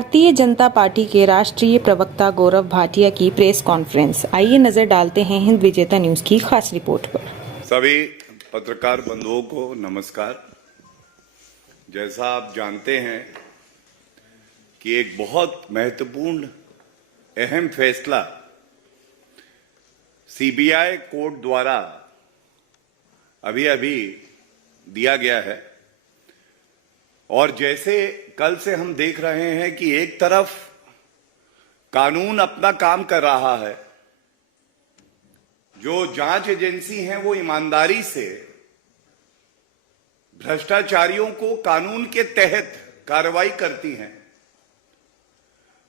Bharatiya Janata party के राष्ट्रीय प्रवक्ता गौरव भाटिया की प्रेस कॉन्फ्रेंस। आइए नजर डालते हैं हिंद विजेता न्यूज की खास रिपोर्ट पर। सभी पत्रकार बंधुओं को नमस्कार। जैसा आप जानते हैं कि एक बहुत महत्वपूर्ण अहम फैसला सीबीआई कोर्ट द्वारा अभी दिया गया है और जैसे कल से हम देख रहे हैं कि एक तरफ कानून अपना काम कर रहा है, जो जांच एजेंसी हैं वो ईमानदारी से भ्रष्टाचारियों को कानून के तहत कार्रवाई करती हैं,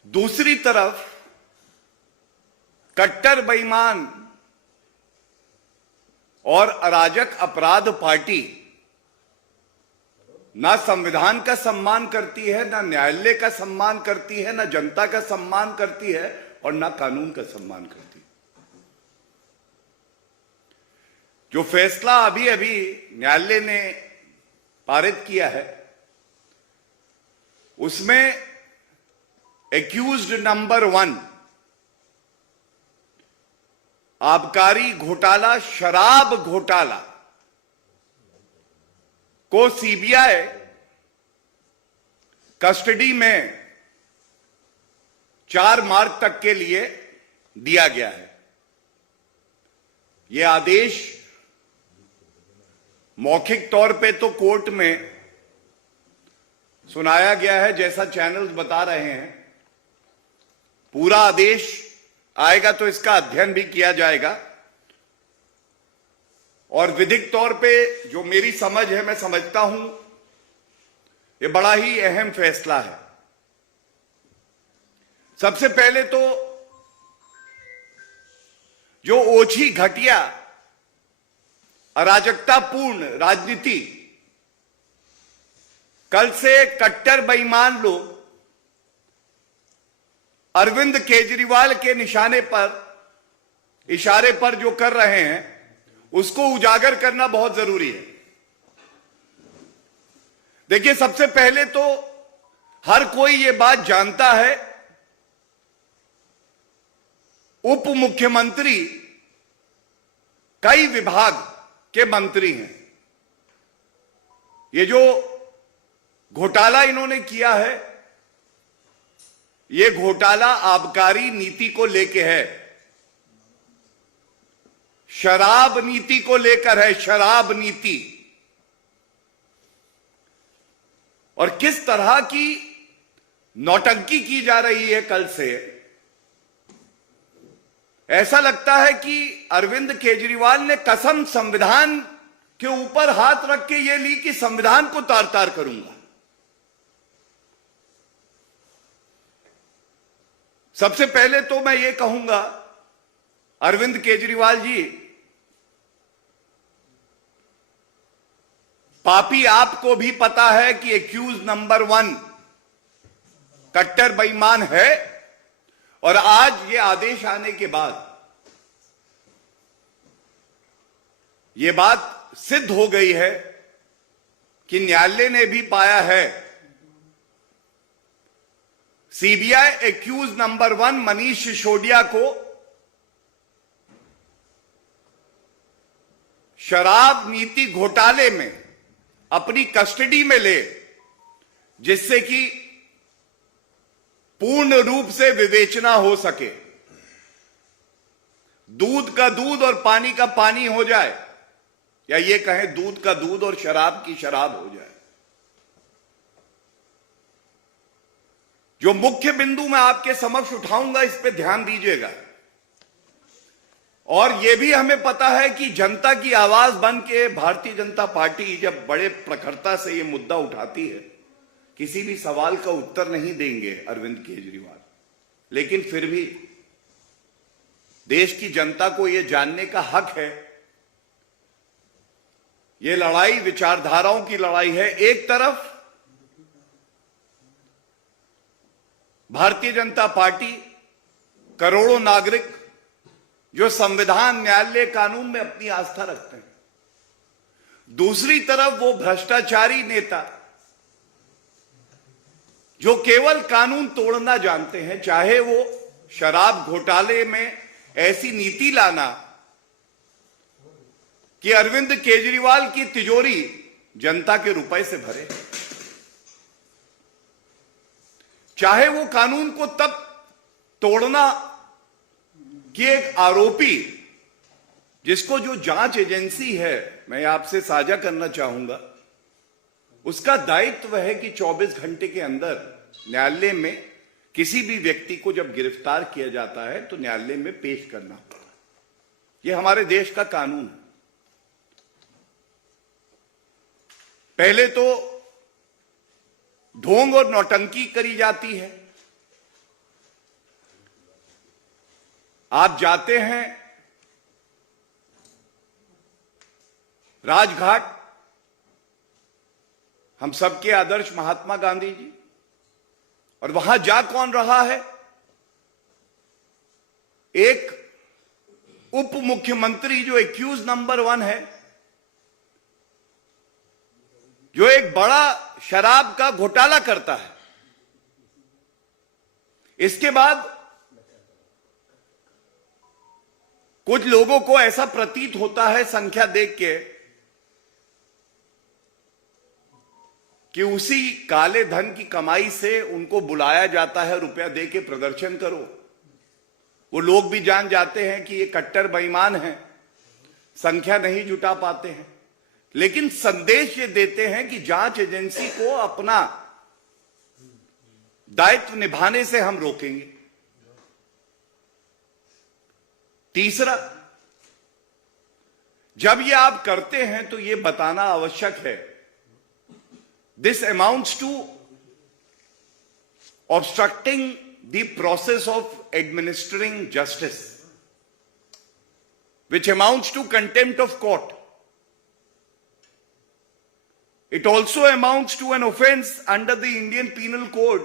दूसरी तरफ कट्टर बेईमान और अराजक अपराध पार्टी ना संविधान का सम्मान करती है, ना न्यायालय का सम्मान करती है, ना जनता का सम्मान करती है और ना कानून का सम्मान करती है। जो फैसला अभी न्यायालय ने पारित किया है उसमें एक्यूज्ड नंबर 1 आबकारी घोटाला, शराब घोटाला को सीबीआई कस्टडी में 4 मार्च तक के लिए दिया गया है। यह आदेश मौखिक तौर पे तो कोर्ट में सुनाया गया है, जैसा चैनल्स बता रहे हैं। पूरा आदेश आएगा तो इसका अध्ययन भी किया जाएगा और विधिक तौर पे जो मेरी समझ है, मैं समझता हूं ये बड़ा ही अहम फैसला है। सबसे पहले तो जो ओछी घटिया अराजकतापूर्ण राजनीति कल से कट्टर बेईमान लोग अरविंद केजरीवाल के इशारे पर जो कर रहे हैं उसको उजागर करना बहुत जरूरी है। देखिए, सबसे पहले तो हर कोई ये बात जानता है, उप मुख्यमंत्री कई विभाग के मंत्री हैं। ये जो घोटाला इन्होंने किया है, ये घोटाला आबकारी नीति को लेके है, शराब नीति को लेकर है, शराब नीति। और किस तरह की नौटंकी की जा रही है कल से, ऐसा लगता है कि अरविंद केजरीवाल ने कसम संविधान के ऊपर हाथ रख के ये ली कि संविधान को तार तार करूंगा। सबसे पहले तो मैं ये कहूंगा, अरविंद केजरीवाल जी, पापी आपको भी पता है कि एक्यूज नंबर 1 कट्टर बेईमान है और आज ये आदेश आने के बाद ये बात सिद्ध हो गई है कि न्यायालय ने भी पाया है CBI accused number 1 Manish Sisodia को शराब नीति घोटाले में अपनी कस्टडी में ले, जिससे कि पूर्ण रूप से विवेचना हो सके, दूध का दूध और पानी का पानी हो जाए, या ये कहें दूध का दूध और शराब की शराब हो जाए। जो मुख्य बिंदु मैं आपके समक्ष उठाऊंगा, इस पे ध्यान दीजिएगा। और यह भी हमें पता है कि जनता की आवाज बन के भारतीय जनता पार्टी जब बड़े प्रखरता से यह मुद्दा उठाती है, किसी भी सवाल का उत्तर नहीं देंगे अरविंद केजरीवाल, लेकिन फिर भी देश की जनता को यह जानने का हक है। यह लड़ाई विचारधाराओं की लड़ाई है। एक तरफ भारतीय जनता पार्टी, करोड़ों नागरिक जो संविधान, न्यायालय, कानून में अपनी आस्था रखते हैं, दूसरी तरफ वो भ्रष्टाचारी नेता जो केवल कानून तोड़ना जानते हैं, चाहे वो शराब घोटाले में ऐसी नीति लाना कि अरविंद केजरीवाल की तिजोरी जनता के रुपए से भरे, चाहे वो कानून को तब तोड़ना कि एक आरोपी जिसको जो जांच एजेंसी है, मैं आपसे साझा करना चाहूंगा, उसका दायित्व है कि 24 घंटे के अंदर न्यायालय में किसी भी व्यक्ति को जब गिरफ्तार किया जाता है तो न्यायालय में पेश करना होता है। यह हमारे देश का कानून है। पहले तो ढोंग और नौटंकी करी जाती है। आप जाते हैं राजघाट, हम सबके आदर्श महात्मा गांधी जी, और वहां जा कौन रहा है? एक उप मुख्यमंत्री जो एक्यूज नंबर 1 है, जो एक बड़ा शराब का घोटाला करता है। इसके बाद कुछ लोगों को ऐसा प्रतीत होता है संख्या देख के कि उसी काले धन की कमाई से उनको बुलाया जाता है, रुपया दे के प्रदर्शन करो। वो लोग भी जान जाते हैं कि ये कट्टर बेईमान हैं, संख्या नहीं जुटा पाते हैं, लेकिन संदेश ये देते हैं कि जांच एजेंसी को अपना दायित्व निभाने से हम रोकेंगे। तीसरा, जब ये आप करते हैं तो ये बताना आवश्यक है, this amounts to obstructing the process of administering justice, which amounts to contempt of court. It also amounts to an offense under the Indian Penal Code,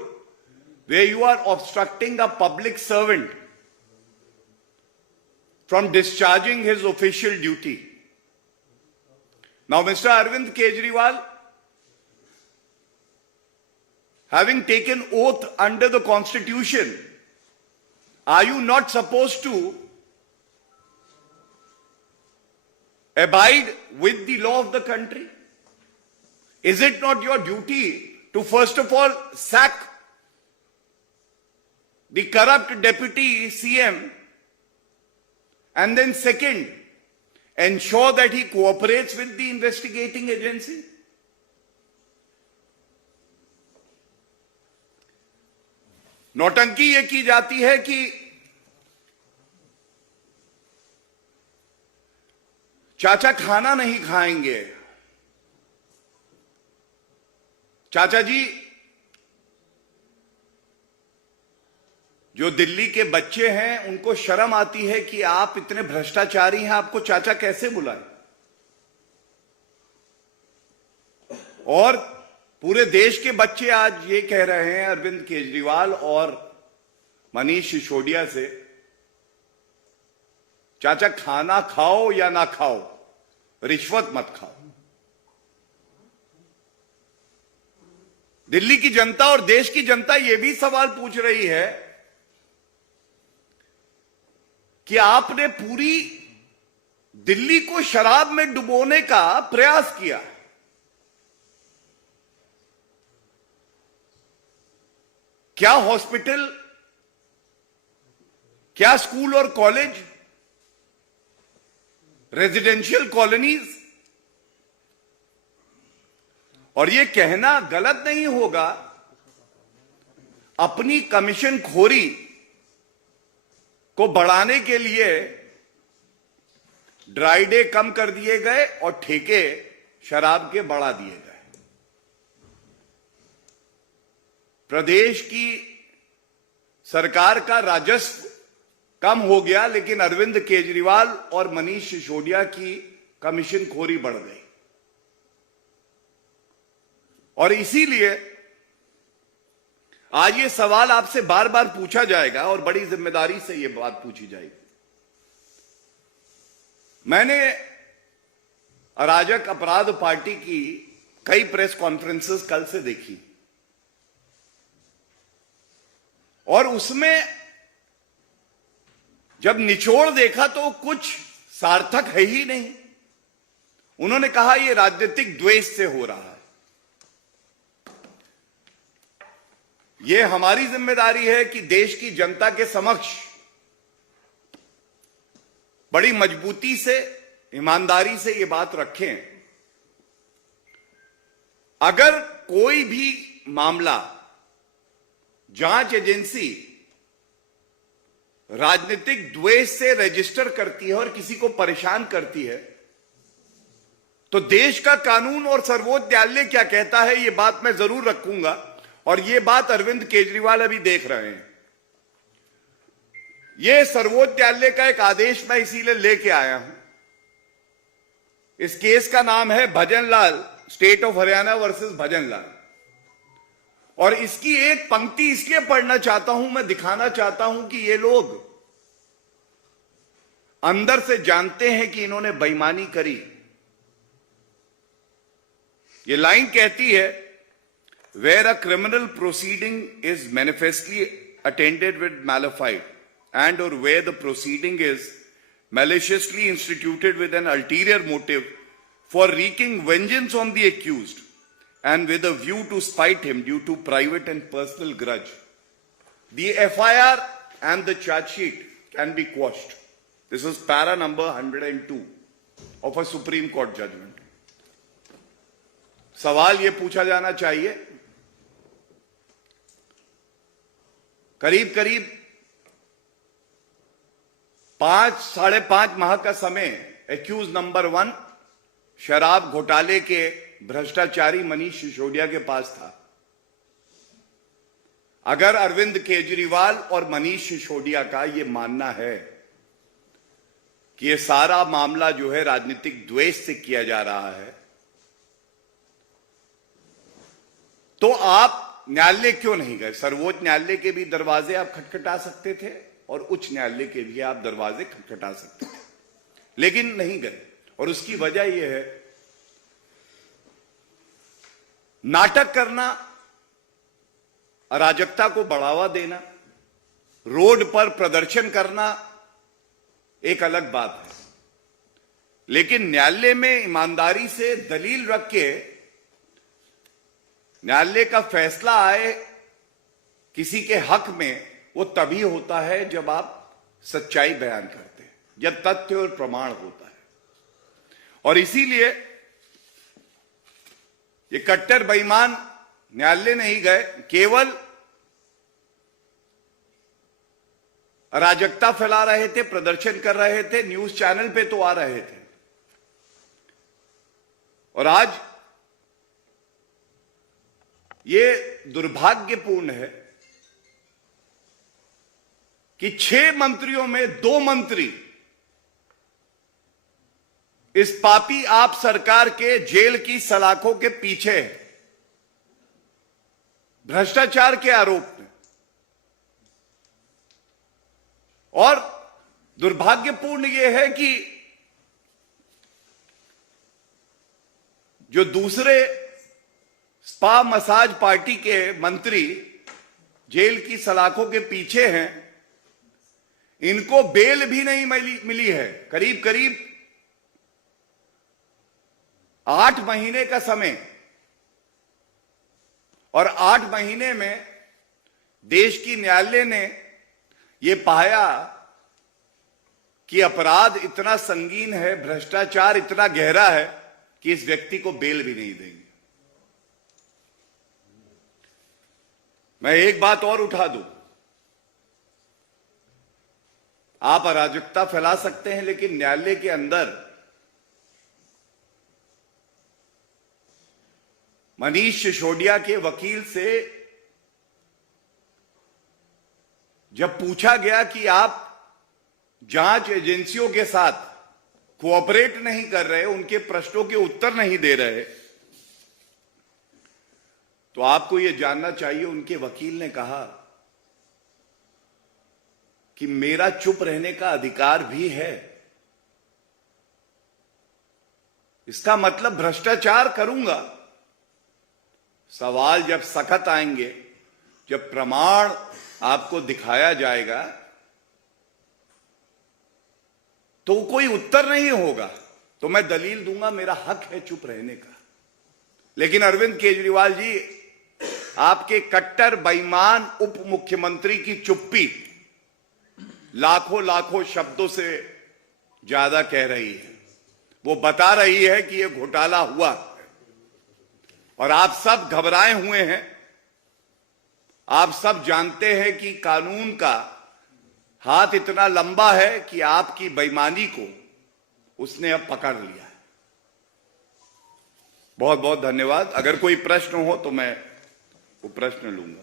where you are obstructing a public servant from discharging his official duty. Now, Mr. Arvind Kejriwal, having taken oath under the Constitution, are you not supposed to abide with the law of the country? Is it not your duty to first of all sack the corrupt deputy CM, and then second, ensure that he cooperates with the investigating agency? नौटंकी ये की जाती है कि चाचा खाना नहीं खाएंगे। चाचा जी, जो दिल्ली के बच्चे हैं उनको शर्म आती है कि आप इतने भ्रष्टाचारी हैं, आपको चाचा कैसे बुलाएं? और पूरे देश के बच्चे आज ये कह रहे हैं अरविंद केजरीवाल और मनीष सिसोदिया से, चाचा खाना खाओ या ना खाओ, रिश्वत मत खाओ। दिल्ली की जनता और देश की जनता ये भी सवाल पूछ रही है कि आपने पूरी दिल्ली को शराब में डुबोने का प्रयास किया। क्या हॉस्पिटल, क्या स्कूल और कॉलेज, रेजिडेंशियल कॉलोनीज, और यह कहना गलत नहीं होगा, अपनी कमीशन खोरी को बढ़ाने के लिए ड्राई डे कम कर दिए गए और ठेके शराब के बढ़ा दिए गए। प्रदेश की सरकार का राजस्व कम हो गया, लेकिन अरविंद केजरीवाल और मनीष सिसोदिया की कमीशन खोरी बढ़ गई। और इसीलिए आज ये सवाल आपसे बार बार पूछा जाएगा और बड़ी जिम्मेदारी से ये बात पूछी जाएगी। मैंने अराजक अपराध पार्टी की कई प्रेस कॉन्फ्रेंसेस कल से देखी। और उसमें जब निचोड़ देखा तो कुछ सार्थक है ही नहीं। उन्होंने कहा यह राजनीतिक द्वेष से हो रहा है। यह हमारी जिम्मेदारी है कि देश की जनता के समक्ष बड़ी मजबूती से, ईमानदारी से यह बात रखें। अगर कोई भी मामला जांच एजेंसी राजनीतिक द्वेष से रजिस्टर करती है और किसी को परेशान करती है, तो देश का कानून और सर्वोच्च न्यायालय क्या कहता है, यह बात मैं जरूर रखूंगा। और यह बात अरविंद केजरीवाल अभी देख रहे हैं। यह सर्वोच्च न्यायालय का एक आदेश मैं इसीलिए लेके आया हूं। इस केस का नाम है Bhajanlal, state of Haryana versus Bhajanlal. और इसकी एक पंक्ति इसलिए पढ़ना चाहता हूं, मैं दिखाना चाहता हूं कि ये लोग अंदर से जानते हैं कि इन्होंने बेईमानी करी। ये लाइन कहती है, where a criminal proceeding is manifestly attended with mala fide and or where the proceeding is maliciously instituted with an ulterior motive for wreaking vengeance on the accused and with a view to spite him due to private and personal grudge, the FIR and the charge sheet can be quashed. This is para number 102 of a Supreme Court judgment. सवाल यह पूछा जाना चाहिए, करीब करीब 5-5.5 माह का समय एक्यूज नंबर 1 शराब घोटाले के भ्रष्टाचारी मनीष सिसोदिया के पास था। अगर अरविंद केजरीवाल और मनीष सिसोदिया का यह मानना है कि यह सारा मामला जो है राजनीतिक द्वेष से किया जा रहा है, तो आप न्यायालय क्यों नहीं गए? सर्वोच्च न्यायालय के भी दरवाजे आप खटखटा सकते थे और उच्च न्यायालय के भी आप दरवाजे खटखटा सकते थे, लेकिन नहीं गए। और उसकी वजह यह है, नाटक करना, अराजकता को बढ़ावा देना, रोड पर प्रदर्शन करना एक अलग बात है, लेकिन न्यायालय में ईमानदारी से दलील रख के न्यायालय का फैसला आए किसी के हक में, वो तभी होता है जब आप सच्चाई बयान करते हैं, जब तथ्य और प्रमाण होता है। और इसीलिए ये कट्टर बेईमान न्यायालय नहीं गए, केवल अराजकता फैला रहे थे, प्रदर्शन कर रहे थे, न्यूज चैनल पे तो आ रहे थे। और आज ये दुर्भाग्यपूर्ण है कि 6 मंत्रियों में 2 मंत्री इस पापी आप सरकार के जेल की सलाखों के पीछे हैं, भ्रष्टाचार के आरोप में। और दुर्भाग्यपूर्ण यह है कि जो दूसरे स्पा मसाज पार्टी के मंत्री जेल की सलाखों के पीछे हैं, इनको बेल भी नहीं मिली है। करीब करीब 8 महीने का समय, और 8 महीने में देश की न्यायालय ने यह पाया कि अपराध इतना संगीन है, भ्रष्टाचार इतना गहरा है कि इस व्यक्ति को बेल भी नहीं देंगे। मैं एक बात और उठा दूं, आप अराजकता फैला सकते हैं, लेकिन न्यायालय के अंदर मनीष सिसोदिया के वकील से जब पूछा गया कि आप जांच एजेंसियों के साथ कोऑपरेट नहीं कर रहे, उनके प्रश्नों के उत्तर नहीं दे रहे, तो आपको यह जानना चाहिए, उनके वकील ने कहा कि मेरा चुप रहने का अधिकार भी है। इसका मतलब भ्रष्टाचार करूंगा। सवाल जब सख्त आएंगे, जब प्रमाण आपको दिखाया जाएगा तो कोई उत्तर नहीं होगा, तो मैं दलील दूंगा, मेरा हक है चुप रहने का। लेकिन अरविंद केजरीवाल जी, आपके कट्टर बेईमान उप मुख्यमंत्री की चुप्पी लाखों लाखों शब्दों से ज्यादा कह रही है। वो बता रही है कि यह घोटाला हुआ और आप सब घबराए हुए हैं। आप सब जानते हैं कि कानून का हाथ इतना लंबा है कि आपकी बेईमानी को उसने अब पकड़ लिया है। बहुत बहुत धन्यवाद। अगर कोई प्रश्न हो तो मैं वो प्रश्न लूंगा।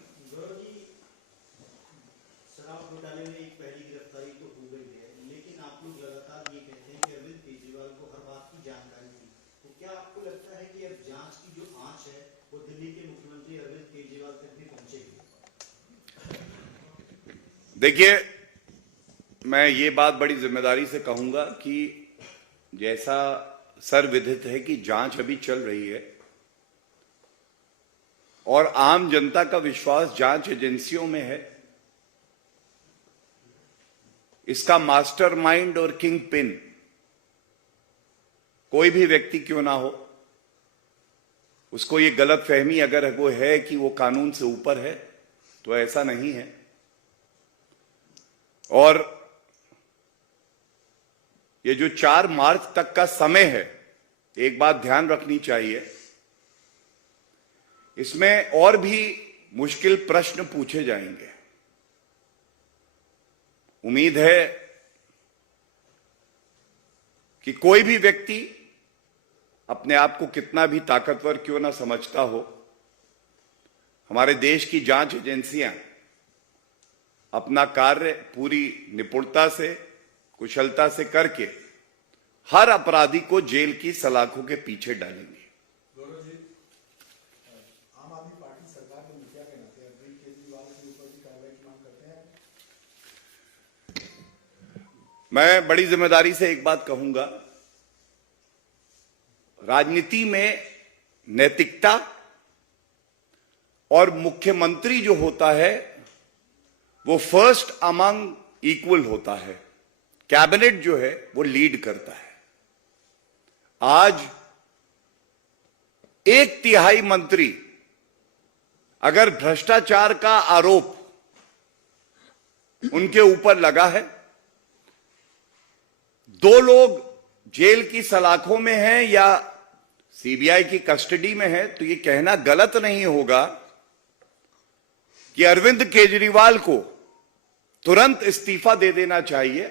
शराब घोटाले में एक पहली गिरफ्तारी तो हो गई है, लेकिन आप लोग लगातार ये कहते हैं कि अरविंद केजरीवाल को हर बात की जानकारी थी। तो क्या आपको लगता है कि अब जांच की जो आंच है वो दिल्ली के मुख्यमंत्री अरविंद केजरीवाल तक भी पहुंचेगी? देखिए, मैं ये बात बड़ी जिम्मेदारी से कहूंगा कि जैसा सर्वविदित है कि जांच अभी चल रही है और आम जनता का विश्वास जांच एजेंसियों में है। इसका मास्टरमाइंड और किंग पिन कोई भी व्यक्ति क्यों ना हो, उसको ये गलत फहमी अगर वो है कि वो कानून से ऊपर है, तो ऐसा नहीं है। और ये जो 4 मार्च तक का समय है, एक बात ध्यान रखनी चाहिए, इसमें और भी मुश्किल प्रश्न पूछे जाएंगे। उम्मीद है कि कोई भी व्यक्ति अपने आप को कितना भी ताकतवर क्यों ना समझता हो, हमारे देश की जांच एजेंसियां अपना कार्य पूरी निपुणता से, कुशलता से करके हर अपराधी को जेल की सलाखों के पीछे डालेंगे। आम आदमी पार्टी सरकार के मुखिया के नाते अरविंद केजरीवाल के ऊपर भी कार्रवाई की मांग करते हैं। मैं बड़ी जिम्मेदारी से एक बात कहूंगा, राजनीति में नैतिकता और मुख्यमंत्री जो होता है वो फर्स्ट अमंग इक्वल होता है। कैबिनेट जो है वो लीड करता है। आज 1/3 मंत्री अगर भ्रष्टाचार का आरोप उनके ऊपर लगा है, 2 लोग जेल की सलाखों में हैं या सीबीआई की कस्टडी में है, तो यह कहना गलत नहीं होगा कि अरविंद केजरीवाल को तुरंत इस्तीफा दे देना चाहिए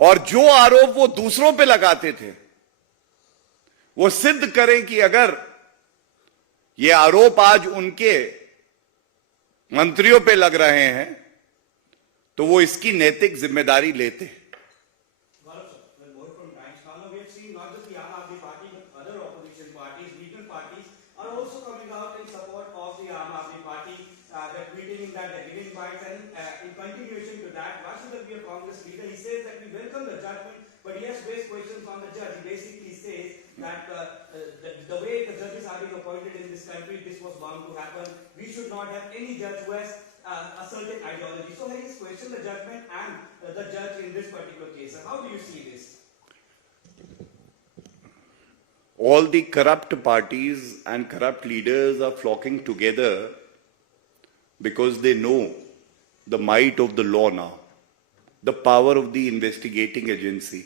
और जो आरोप वो दूसरों पे लगाते थे वो सिद्ध करें कि अगर ये आरोप आज उनके मंत्रियों पे लग रहे हैं तो वो इसकी नैतिक जिम्मेदारी लेते हैं। But he has raised questions on the judge. He basically says that the way the judges are being appointed in this country, this was bound to happen. We should not have any judge who has a certain ideology. So he has questioned the judgment and the judge in this particular case. How do you see this? All the corrupt parties and corrupt leaders are flocking together because they know the might of the law now, the power of the investigating agency.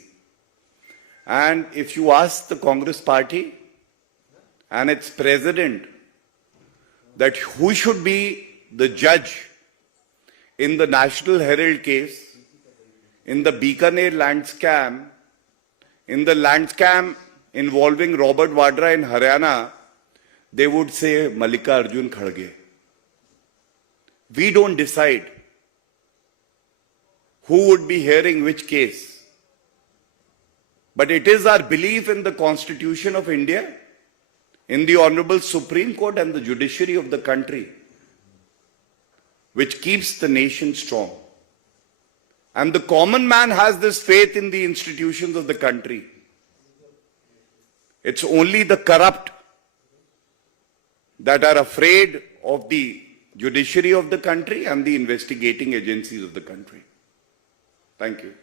And if you ask the Congress party and its president that who should be the judge in the National Herald case, in the Bikaner land scam, in the land scam involving Robert Vadra in Haryana, they would say Mallikarjun Kharge. We don't decide who would be hearing which case. But it is our belief in the Constitution of India, in the Honorable Supreme Court and the judiciary of the country, which keeps the nation strong. And the common man has this faith in the institutions of the country. It's only the corrupt that are afraid of the judiciary of the country and the investigating agencies of the country. Thank you.